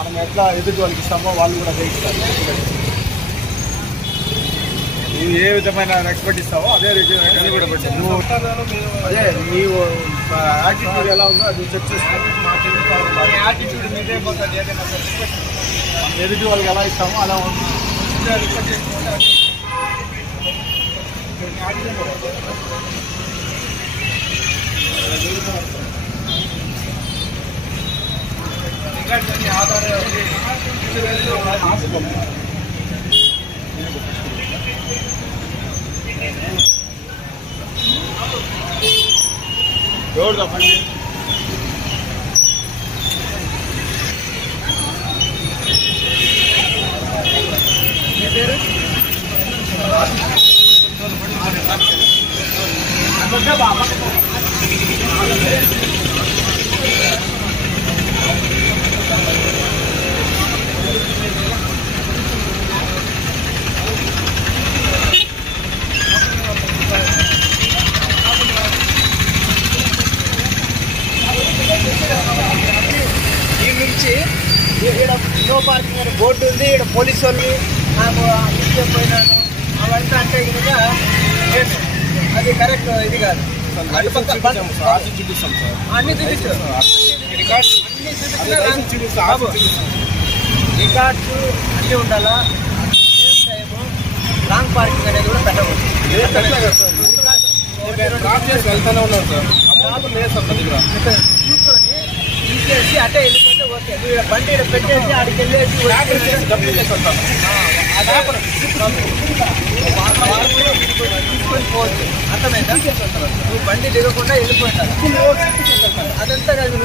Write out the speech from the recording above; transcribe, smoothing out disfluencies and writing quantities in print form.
మనం ఎట్లా ఎదుటి వాళ్ళకి ఇస్తామో వాళ్ళు కూడా అదే ఇస్తారు. నువ్వు ఏ విధమైన రెస్పెక్ట్ ఇస్తావో అదే కూడా నువ్వు అదే నీ యాటిట్యూడ్ ఎలా ఉందో అది చెక్ చేసుకోవాలి. ఎదుటి వాళ్ళకి ఎలా ఇస్తామో అలా ఎవరు తప్పండి. ఈ నుంచి ఇక్కడ నో పార్కింగ్ అనే బోర్డు ఉంది. ఇక్కడ పోలీసు వాళ్ళు నాకు తీసుకెళ్ళిపోయినాను అవంతా అంటే కనుక అది కరెక్ట్ ఇది కాదు. అన్ని చూపిస్తాం రికార్డ్స్ అన్నీ ఉండాలా. సేమ్ టైము రాంగ్ పార్కింగ్ అనేది కూడా పెట్టకూడదు. వెళ్తానే ఉన్నాను సార్, కూర్చొని తీసేసి అటే వెళ్ళిపోతే ఓకే. నువ్వు బండి ఇక్కడ పెట్టేసి ఆడికి వెళ్ళేసి తీసుకొని పోవచ్చు. అర్థమైందా? నువ్వు బండి దిగకుండా వెళ్ళిపోతావు. అదంతా కాదు.